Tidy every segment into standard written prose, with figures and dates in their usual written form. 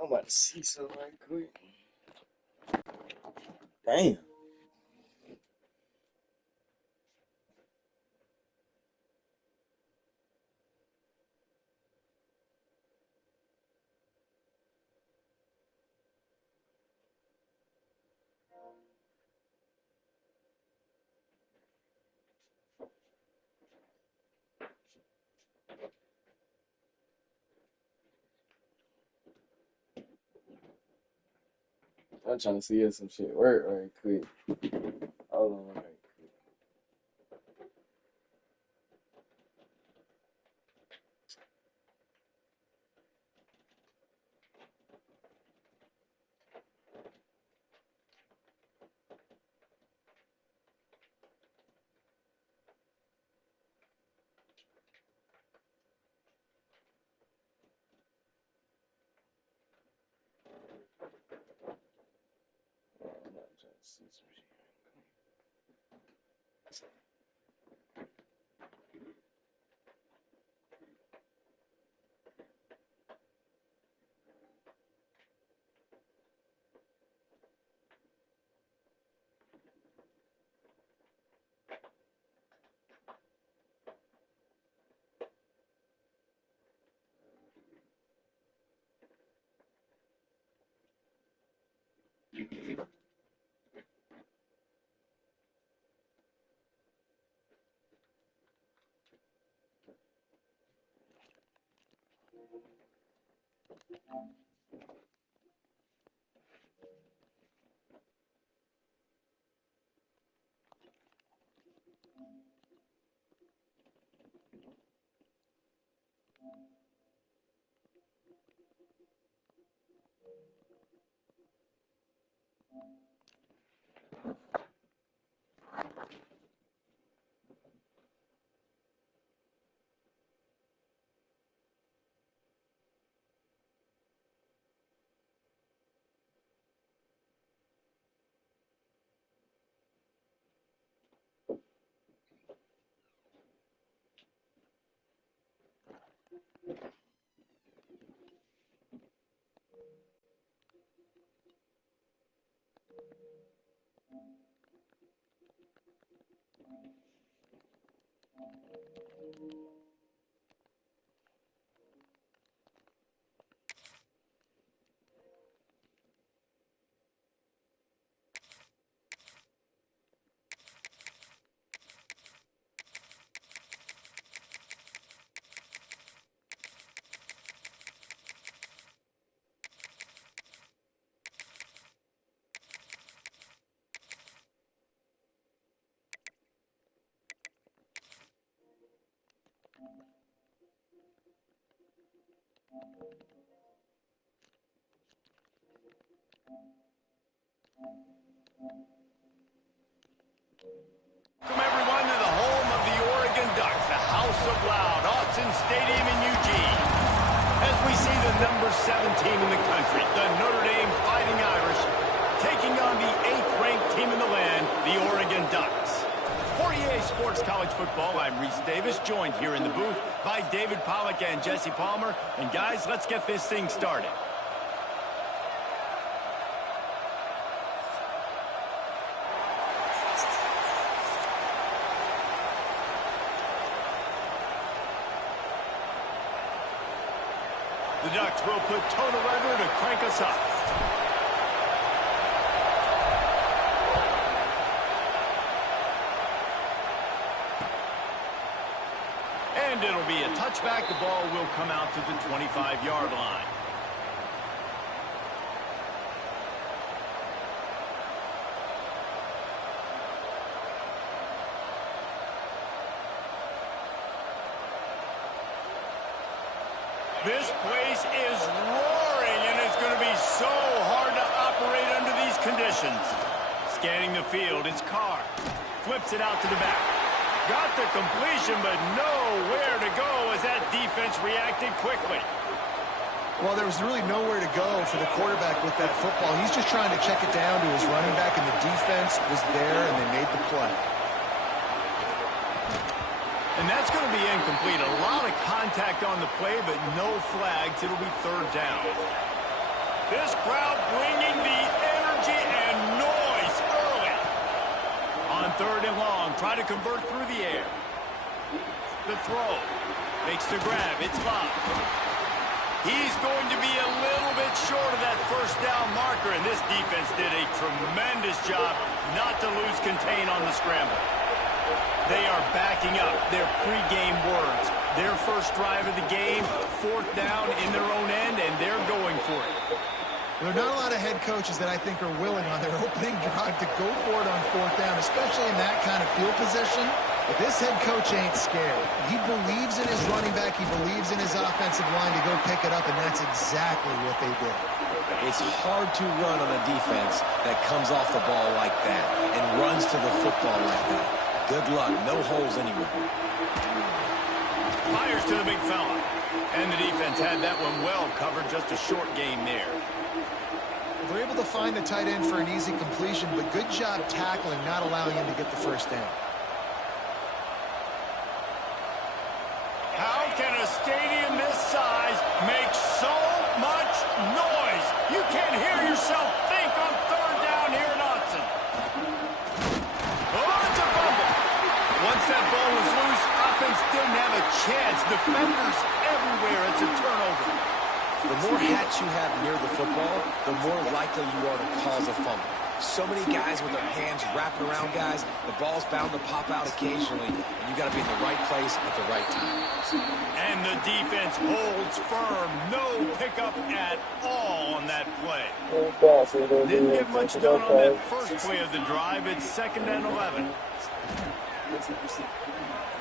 I'm about to see something right quick. Damn. I'm trying to see if some shit work right quick. Hold on right quick. I'm trying to see some shit. Welcome everyone to the home of the Oregon Ducks, the House of Loud, Autzen Stadium in Eugene. As we see the number 7 team in the country, the Notre Dame Fighting Irish, taking on the 8th-ranked team in the land, the Oregon Ducks. For EA Sports College Football, I'm Reese Davis, joined here in the booth by David Pollack and Jesse Palmer. And guys, let's get this thing started. The Ducks will put total weather to crank us up. And it'll be a touchback. The ball will come out to the 25-yard line. This place is roaring, and it's going to be so hard to operate under these conditions. Scanning the field, it's Carr. Flips it out to the back. Got the completion, but nowhere to go as that defense reacted quickly. Well, there was really nowhere to go for the quarterback with that football. He's just trying to check it down to his running back, and the defense was there, and they made the play. And that's going to be incomplete. A lot of contact on the play, but no flags. It'll be 3rd down. try to convert through the air. The throw. Makes the grab. It's locked. He's going to be a little bit short of that first down marker, and this defense did a tremendous job not to lose contain on the scramble. They are backing up their pregame words. Their first drive of the game, 4th down in their own end, and they're going for it. There are not a lot of head coaches that I think are willing on their opening drive to go for it on 4th down, especially in that kind of field position. But this head coach ain't scared. He believes in his running back. He believes in his offensive line to go pick it up, and that's exactly what they did. It's hard to run on a defense that comes off the ball like that and runs to the football like that. Good luck. No holes anywhere. Fires to the big fella. And the defense had that one well covered. Just a short gain there. They're able to find the tight end for an easy completion, but good job tackling, not allowing him to get the first down. How can a stadium this size make so much noise? You can't hear yourself think on 3rd down here in Autzen. Oh, it's a fumble. Once that ball was loose, offense didn't have a chance. Defenders everywhere. It's a turnover. The more hats you have near the football, the more likely you are to cause a fumble. So many guys with their hands wrapped around guys, the ball's bound to pop out occasionally, and you got to be in the right place at the right time. And the defense holds firm. No pickup at all on that play. Didn't get much done on that first play of the drive. It's 2nd and 11.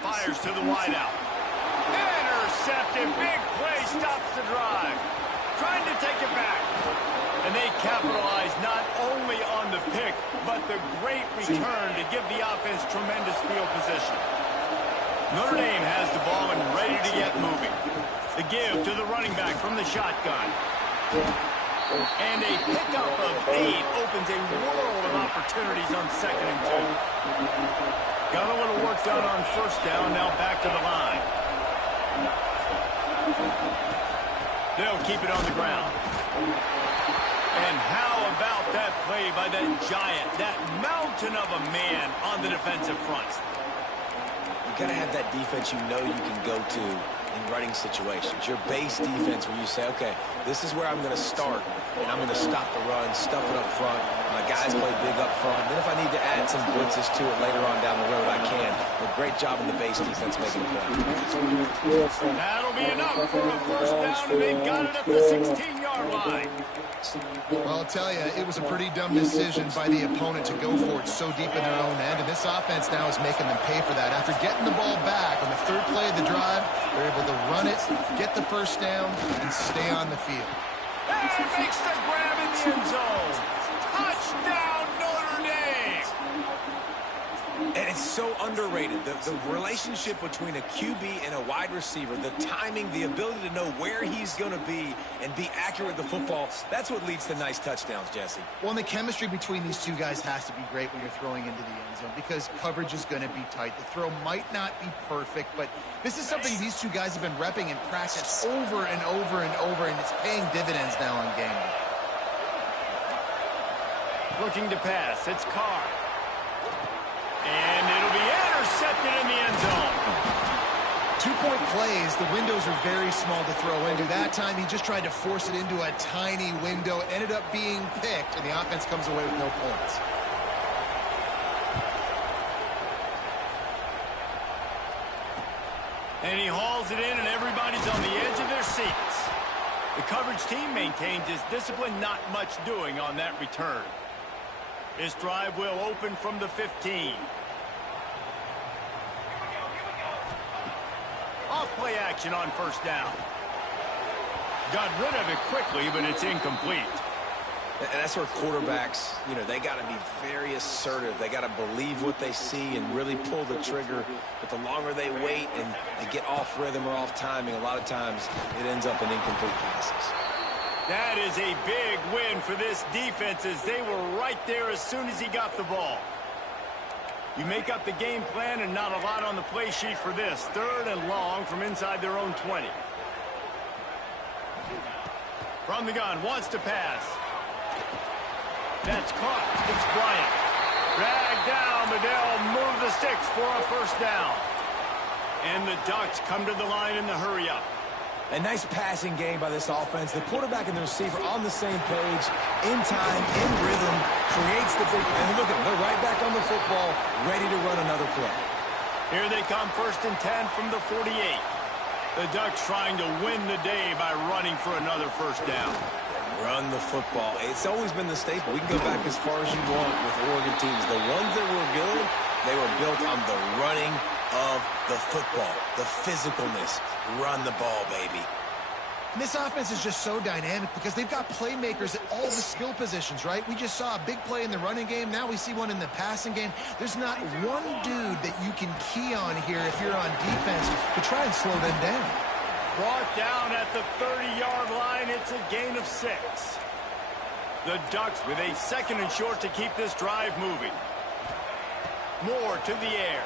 Fires to the wideout. Intercepted. Big play stops the drive. Trying to take it back. And they capitalize not only on the pick, but the great return to give the offense tremendous field position. Notre Dame has the ball and ready to get moving. The give to the running back from the shotgun. And a pickup of 8 opens a world of opportunities on 2nd and 2. Got a little work done on 1st down, now back to the line. They'll keep it on the ground. And how about that play by that giant, that mountain of a man on the defensive front? You got to have that defense you know you can go to in running situations. Your base defense where you say, okay, this is where I'm going to start, and I'm going to stop the run, stuff it up front. My guys play big up front. Then if I need to add some blitzes to it later on down the road, I can. But great job in the base defense making a play. That'll be enough for a 1st down, and they've got it at the 16-yard line. Well, I'll tell you, it was a pretty dumb decision by the opponent to go for it so deep in their own end, and this offense now is making them pay for that. After getting the ball back on the 3rd play of the drive, they're able to run it, get the 1st down, and stay on the field. And makes the grab in the end zone. Touchdown, Notre Dame! And it's so underrated. The relationship between a QB and a wide receiver, the timing, the ability to know where he's going to be and be accurate with the football, that's what leads to nice touchdowns, Jesse. Well, and the chemistry between these two guys has to be great when you're throwing into the end zone because coverage is going to be tight. The throw might not be perfect, but this is something these two guys have been repping in practice over and over and over, and it's paying dividends now on game day. Looking to pass. It's Carr. And it'll be intercepted in the end zone. 2-point plays, the windows are very small to throw into. That time, he just tried to force it into a tiny window. It ended up being picked, and the offense comes away with no points. And he hauls it in, and everybody's on the edge of their seats. The coverage team maintains his discipline, not much doing on that return. This drive will open from the 15. Off-play action on 1st down. Got rid of it quickly, but it's incomplete. And that's where quarterbacks, they got to be very assertive. They got to believe what they see and really pull the trigger. But the longer they wait and they get off rhythm or off timing, a lot of times it ends up in incomplete passes. That is a big win for this defense as they were right there as soon as he got the ball. You make up the game plan and not a lot on the play sheet for this. 3rd and long from inside their own 20. From the gun, wants to pass. That's caught. It's Bryant. Dragged down, but they'll move the sticks for a first down. And the Ducks come to the line in the hurry-up. A nice passing game by this offense. The quarterback and the receiver on the same page, in time, in rhythm, creates the big... And look at them, they're right back on the football, ready to run another play. Here they come, 1st and 10 from the 48. The Ducks trying to win the day by running for another first down. Run the football. It's always been the staple. We can go back as far as you want with Oregon teams. The ones that were good, they were built on the running of the football, the physicalness. Run the ball, baby. And this offense is just so dynamic because they've got playmakers at all the skill positions, right? We just saw a big play in the running game. Now we see one in the passing game. There's not one dude that you can key on here if you're on defense to try and slow them down. Brought down at the 30-yard line. It's a gain of 6. The Ducks with a 2nd and short to keep this drive moving. Moore to the air.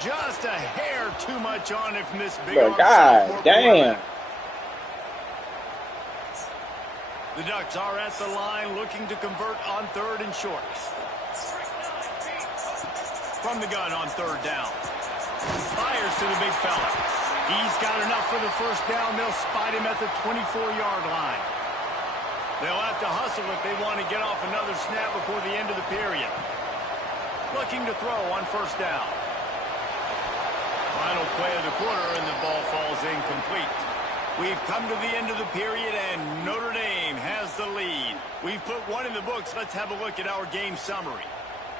Just a hair too much on it from this big arm. God damn. The Ducks are at the line looking to convert on 3rd and short. From the gun on 3rd down. Fires to the big fella. He's got enough for the first down. They'll spot him at the 24-yard line. They'll have to hustle if they want to get off another snap before the end of the period. Looking to throw on 1st down. Final play of the quarter, and the ball falls incomplete. We've come to the end of the period, and Notre Dame has the lead. We've put one in the books. Let's have a look at our game summary.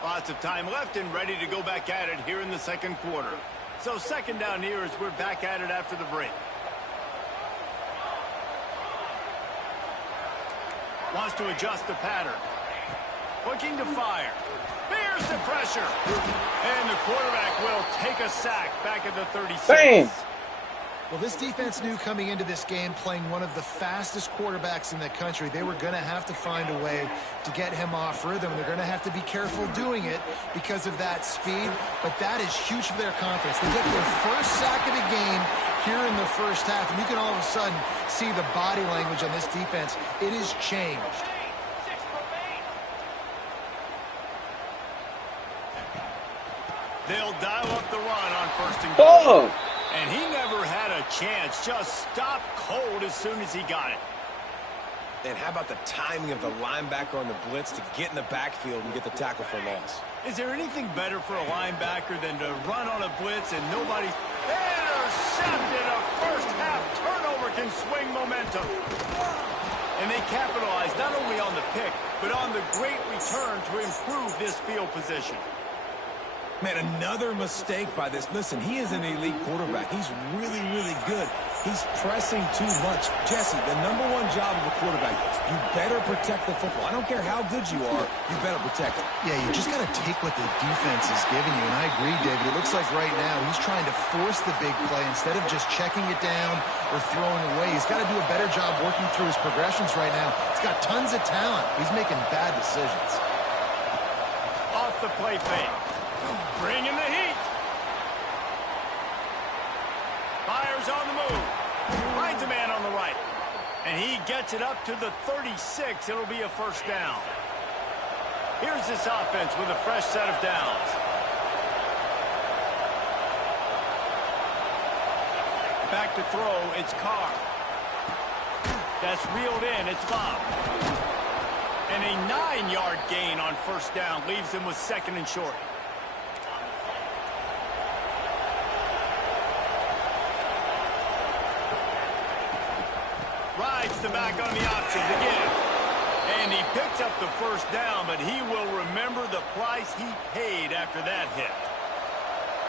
Lots of time left and ready to go back at it here in the 2nd quarter. So 2nd down here as we're back at it after the break. Wants to adjust the pattern. Looking to fire. Bears the pressure. And the quarterback will take a sack back at the 36. Bam. Well, this defense knew coming into this game, playing one of the fastest quarterbacks in the country, they were going to have to find a way to get him off rhythm. They're going to have to be careful doing it because of that speed, but that is huge for their confidence. They get their first sack of the game here in the first half, and you can all of a sudden see the body language on this defense. It is changed. They'll dial up the run on 1st and goal. Oh. And he never had a chance. Just stopped cold as soon as he got it. And how about the timing of the linebacker on the blitz to get in the backfield and get the tackle for loss? Is there anything better for a linebacker than to run on a blitz and nobody's intercepted? A first-half turnover can swing momentum. And they capitalize not only on the pick, but on the great return to improve this field position. Man, another mistake by this. Listen, he is an elite quarterback. He's really, really good. He's pressing too much. Jesse, the #1 job of a quarterback, you better protect the football. I don't care how good you are, you better protect it. Yeah, you just got to take what the defense is giving you, and I agree, David. It looks like right now he's trying to force the big play instead of just checking it down or throwing away. He's got to do a better job working through his progressions right now. He's got tons of talent. He's making bad decisions. Off the play fake. Bring in the heat. Fires on the move. Finds a man on the right. And he gets it up to the 36. It'll be a first down. Here's this offense with a fresh set of downs. Back to throw. It's Carr. That's reeled in. It's Bob. And a 9-yard gain on first down leaves him with 2nd and short. Rides the back on the option to get it. And he picks up the first down, but he will remember the price he paid after that hit.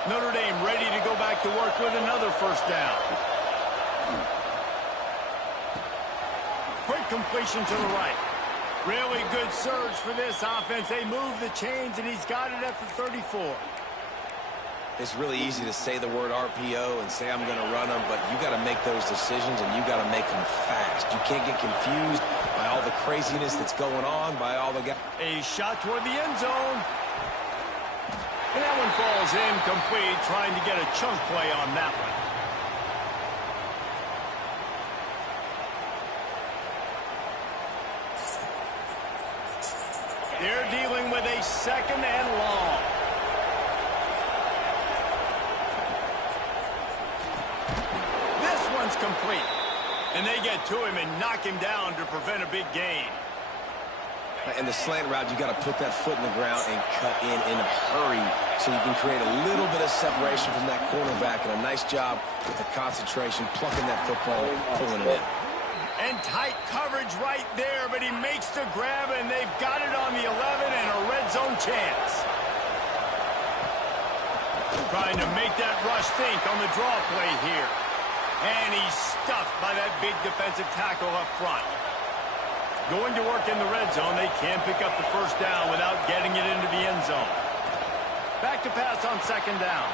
Notre Dame ready to go back to work with another first down. Quick completion to the right. Really good surge for this offense. They move the chains, and he's got it at the 34. It's really easy to say the word RPO and say I'm going to run them, but you got to make those decisions, and you got to make them fast. You can't get confused by all the craziness that's going on, by all the guys. A shot toward the end zone. And that one falls incomplete, trying to get a chunk play on that one. They're dealing with a 2nd and long. This one's complete. And they get to him and knock him down to prevent a big gain. In the slant route, you got to put that foot in the ground and cut in a hurry so you can create a little bit of separation from that cornerback. And a nice job with the concentration, plucking that football, pulling it in. And tight coverage right there, but he makes the grab, and they've got it on the 11 and a red zone chance. Trying to make that rush think on the draw play here. And he's stuffed by that big defensive tackle up front. Going to work in the red zone. They can't pick up the first down without getting it into the end zone. Back to pass on 2nd down.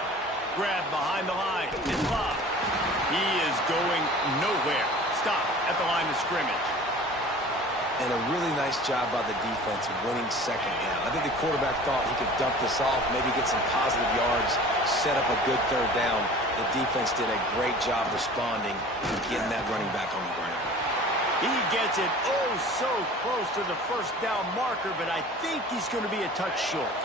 Grab behind the line. It's Love. He is going nowhere. Stop at the line of scrimmage. And a really nice job by the defense winning 2nd down. I think the quarterback thought he could dump this off, maybe get some positive yards, set up a good 3rd down. The defense did a great job responding and getting that running back on the ground. He gets it oh so close to the first down marker, but I think he's going to be a touch short.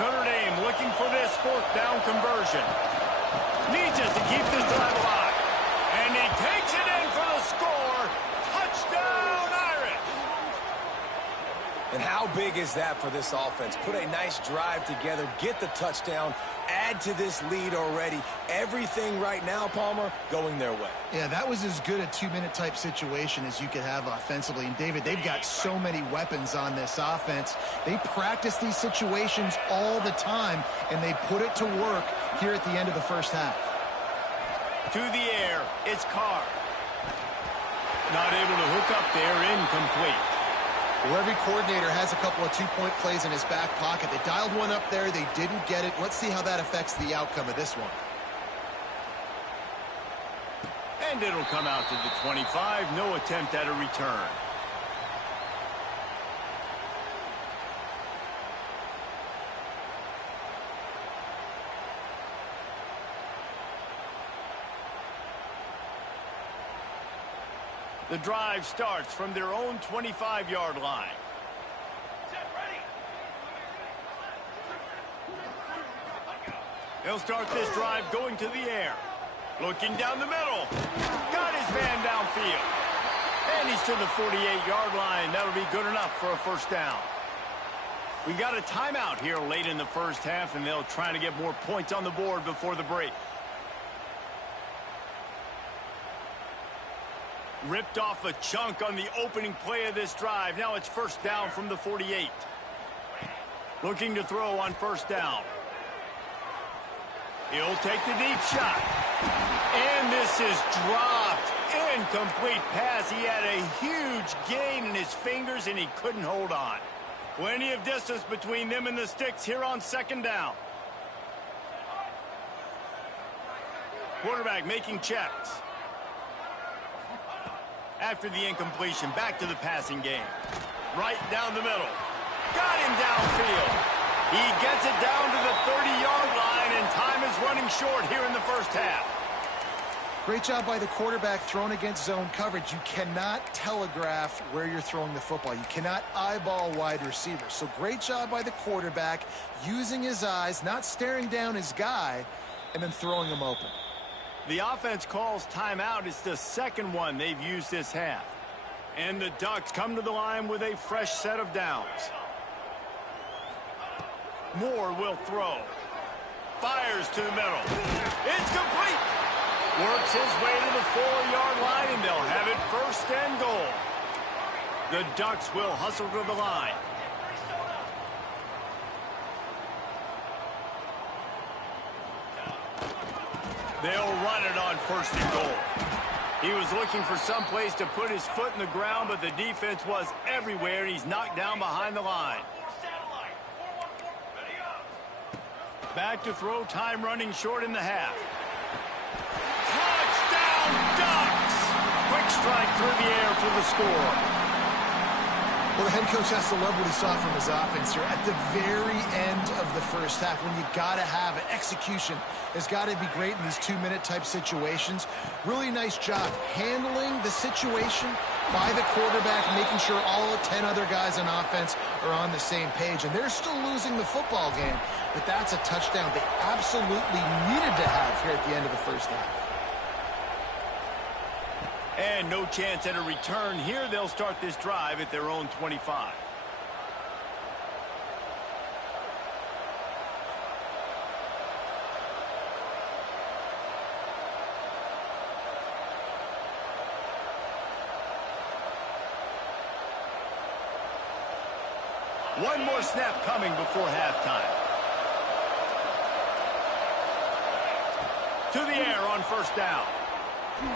Notre Dame looking for this 4th down conversion. Needs it to keep this drive alive. And he takes it in for the score. Touchdown, Irish! And how big is that for this offense? Put a nice drive together, get the touchdown, add to this lead already. Everything right now, Palmer, going their way. Yeah, that was as good a 2-minute type situation as you could have offensively. And, David, they've got so many weapons on this offense. They practice these situations all the time, and they put it to work here at the end of the first half. To the air, it's Carr. Not able to hook up there, incomplete. Well, every coordinator has a couple of 2-point plays in his back pocket. They dialed one up there. They didn't get it. Let's see how that affects the outcome of this one. And it'll come out to the 25. No attempt at a return. The drive starts from their own 25-yard line. They'll start this drive going to the air. Looking down the middle. Got his man downfield. And he's to the 48-yard line. That'll be good enough for a first down. We got a timeout here late in the first half, and they'll try to get more points on the board before the break. Ripped off a chunk on the opening play of this drive. Now it's first down from the 48. Looking to throw on first down. He'll take the deep shot. And this is dropped. Incomplete pass. He had a huge gain in his fingers, and he couldn't hold on. Plenty of distance between them and the sticks here on 2nd down. Quarterback making checks. After the incompletion, back to the passing game. Right down the middle. Got him downfield. He gets it down to the 30-yard line, and time is running short here in the first half. Great job by the quarterback thrown against zone coverage. You cannot telegraph where you're throwing the football. You cannot eyeball wide receivers. So great job by the quarterback using his eyes, not staring down his guy, and then throwing him open. The offense calls timeout. It's the second one they've used this half. And the Ducks come to the line with a fresh set of downs. Moore will throw. Fires to the middle. It's complete. Works his way to the 4-yard line, and they'll have it first and goal. The Ducks will hustle to the line. They'll run it on first and goal. He was looking for some place to put his foot in the ground, but the defense was everywhere, and he's knocked down behind the line. Back to throw, time running short in the half. Touchdown, Ducks! Quick strike through the air for the score. Well, the head coach has to love what he saw from his offense here at the very end of the first half, when you got to have it. Execution has got to be great in these 2-minute type situations. Really nice job handling the situation by the quarterback, making sure all 10 other guys on offense are on the same page. And they're still losing the football game, but that's a touchdown they absolutely needed to have here at the end of the first half. And no chance at a return here. They'll start this drive at their own 25. One more snap coming before halftime. To the air on first down.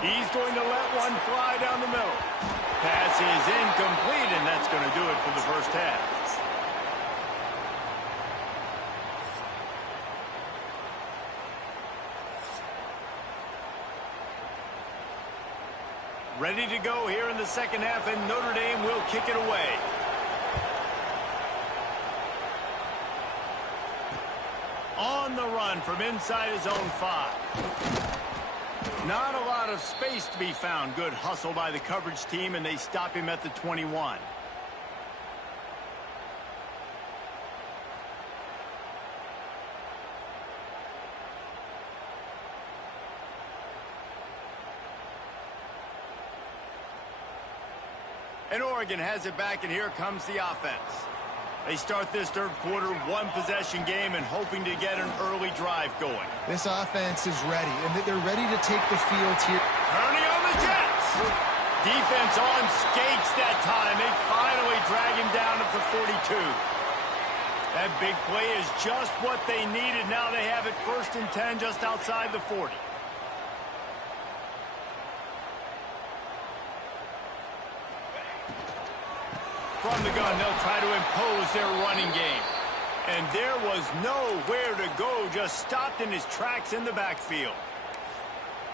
He's going to let one fly down the middle. Pass is incomplete, and that's going to do it for the first half. Ready to go here in the second half, and Notre Dame will kick it away. On the run from inside his own 5. Not a lot of space to be found. Good hustle by the coverage team, and they stop him at the 21. And Oregon has it back, and here comes the offense. They start this third quarter, one-possession game, and hoping to get an early drive going. This offense is ready, and they're ready to take the field here. Turning on the Jets. Defense on skates that time. They finally drag him down at the 42. That big play is just what they needed. Now they have it 1st and 10 just outside the 40. From the gun, they'll try to impose their running game. And there was nowhere to go, just stopped in his tracks in the backfield.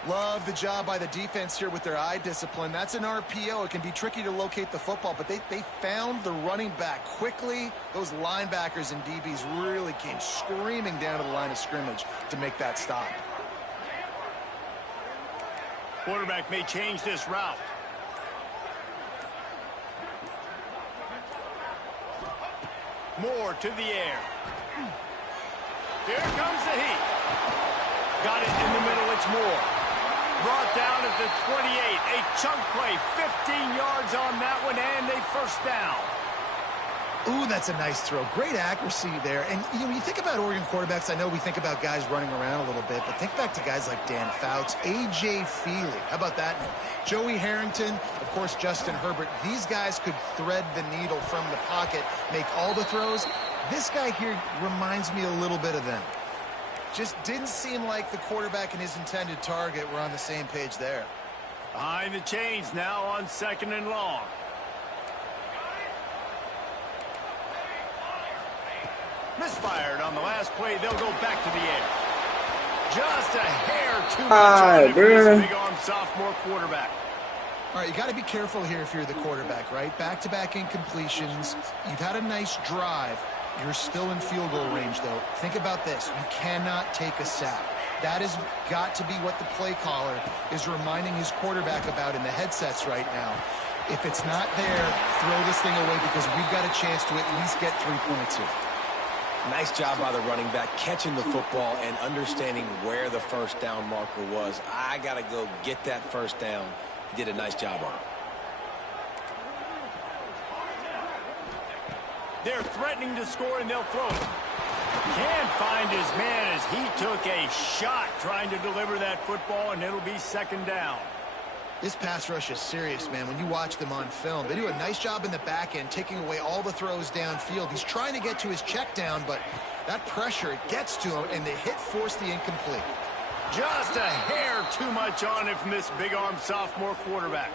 Love the job by the defense here with their eye discipline. That's an RPO. It can be tricky to locate the football, but they found the running back quickly. Those linebackers and DBs really came screaming down to the line of scrimmage to make that stop. Quarterback may change this route. Moore to the air. Here comes the heat. Got it in the middle. It's Moore. Brought down at the 28. A chunk play. 15 yards on that one, and a first down. Ooh, that's a nice throw. Great accuracy there. And, you think about Oregon quarterbacks, I know we think about guys running around a little bit, but think back to guys like Dan Fouts, A.J. Feely. How about that name? Joey Harrington, of course, Justin Herbert. These guys could thread the needle from the pocket, make all the throws. This guy here reminds me a little bit of them. Just didn't seem like the quarterback and his intended target were on the same page there. Behind the chains now on 2nd and long. Misfired on the last play. They'll go back to the air. Just a hair too much on it for this big-arm sophomore quarterback. All right, you got to be careful here if you're the quarterback, right? Back-to-back incompletions. You've had a nice drive. You're still in field goal range, though. Think about this. You cannot take a sack. That has got to be what the play caller is reminding his quarterback about in the headsets right now. If it's not there, throw this thing away because we've got a chance to at least get 3 points here. Nice job by the running back catching the football and understanding where the first down marker was. I got to go get that first down. He did a nice job on it. They're threatening to score, and they'll throw it. Can't find his man as he took a shot trying to deliver that football, and it'll be 2nd down. This pass rush is serious, man. When you watch them on film, they do a nice job in the back end, taking away all the throws downfield. He's trying to get to his check down, but that pressure, it gets to him, and the hit forced the incomplete. Just a hair too much on it from this big-arm sophomore quarterback.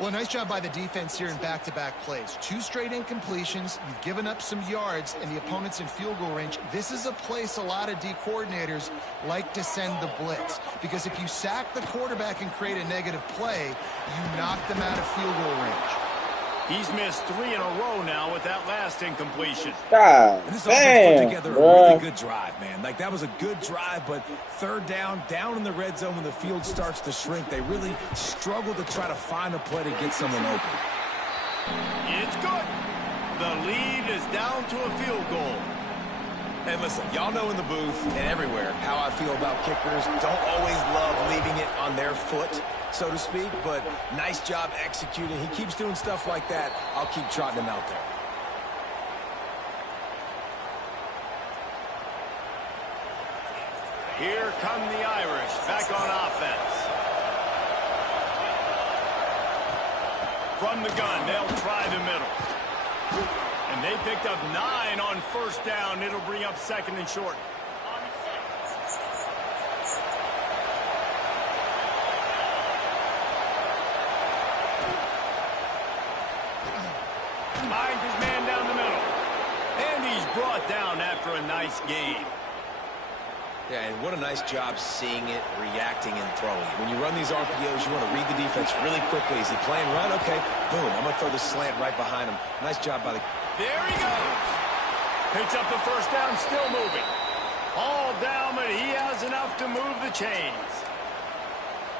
Well, nice job by the defense here in back-to-back plays. 2 straight incompletions. You've given up some yards, and the opponent's in field goal range. This is a place a lot of D coordinators like to send the blitz, because if you sack the quarterback and create a negative play, you knock them out of field goal range. He's missed 3 in a row now with that last incompletion. God And this offense put damn, together a bro. really good drive, man. Like, that was a good drive, but third down in the red zone when the field starts to shrink, they really struggle to try to find a play to get someone open. It's good. The lead is down to a field goal. And listen, y'all know in the booth and everywhere how I feel about kickers. Don't always love leaving it on their foot, so to speak, but nice job executing. He keeps doing stuff like that. I'll keep trotting him out there. Here come the Irish back on offense. From the gun, they'll try the middle. And they picked up 9 on first down. It'll bring up second and short. Finds his man down the middle. And he's brought down after a nice game. Yeah, and what a nice job seeing it, reacting, and throwing it. When you run these RPOs, you want to read the defense really quickly. Is he playing run? Okay, boom. I'm going to throw the slant right behind him. Nice job by the... There he goes. Picks up the first down, still moving. All down, but he has enough to move the chains.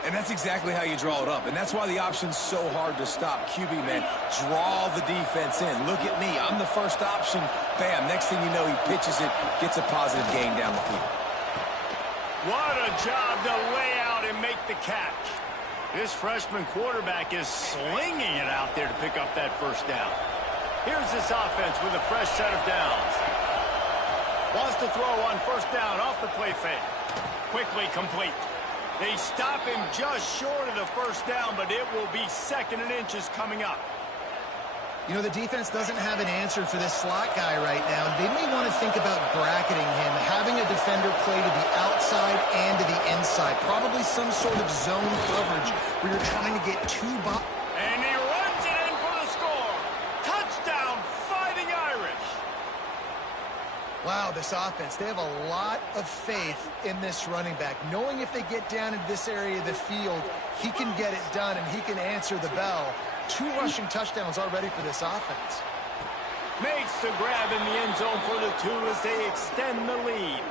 And that's exactly how you draw it up. And that's why the option's so hard to stop. QB, man, draw the defense in. Look at me. I'm the first option. Bam. Next thing you know, he pitches it, gets a positive gain down the field. What a job to lay out and make the catch. This freshman quarterback is slinging it out there to pick up that first down. Here's this offense with a fresh set of downs. Wants to throw on first down off the play fake. Quickly complete. They stop him just short of the first down, but it will be second and inches coming up. You know, the defense doesn't have an answer for this slot guy right now. They may want to think about bracketing him, having a defender play to the outside and to the inside. Probably some sort of zone coverage where you're trying to get 2 box. And he runs it in for the score. Touchdown, Fighting Irish. Wow, this offense, they have a lot of faith in this running back. Knowing if they get down into this area of the field, he can get it done and he can answer the bell. 2 rushing touchdowns already for this offense. Makes the grab in the end zone for the 2 as they extend the lead.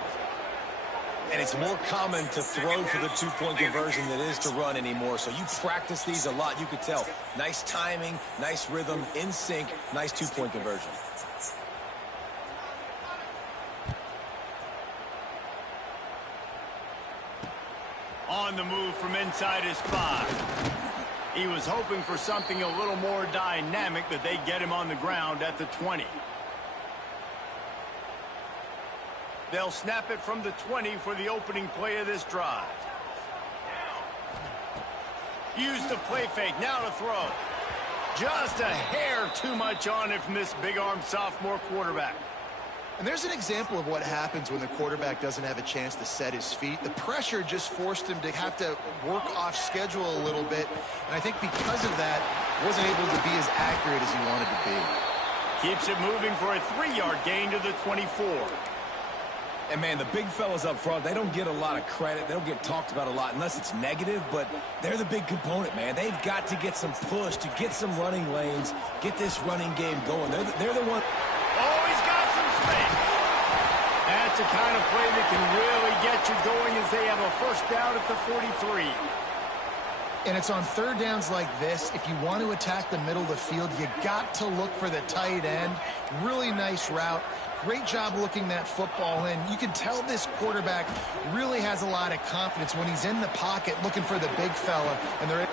And it's more common to throw for the 2-point conversion than it is to run anymore. So you practice these a lot. You could tell. Nice timing, nice rhythm, in sync, nice 2-point conversion. On the move from inside his 5. He was hoping for something a little more dynamic, but they get him on the ground at the 20. They'll snap it from the 20 for the opening play of this drive. Use the play fake, now to throw. Just a hair too much on it from this big-armed sophomore quarterback. And there's an example of what happens when the quarterback doesn't have a chance to set his feet. The pressure just forced him to have to work off schedule a little bit. And I think because of that, wasn't able to be as accurate as he wanted to be. Keeps it moving for a 3-yard gain to the 24. And, man, the big fellas up front, they don't get a lot of credit. They don't get talked about a lot unless it's negative, but they're the big component, man. They've got to get some push, to get some running lanes, get this running game going. They're the one. Oh, he's got some space. That's the kind of play that can really get you going as they have a first down at the 43. And it's on third downs like this. If you want to attack the middle of the field, you got to look for the tight end. Really nice route. Great job looking that football in. You can tell this quarterback really has a lot of confidence when he's in the pocket looking for the big fella. And they're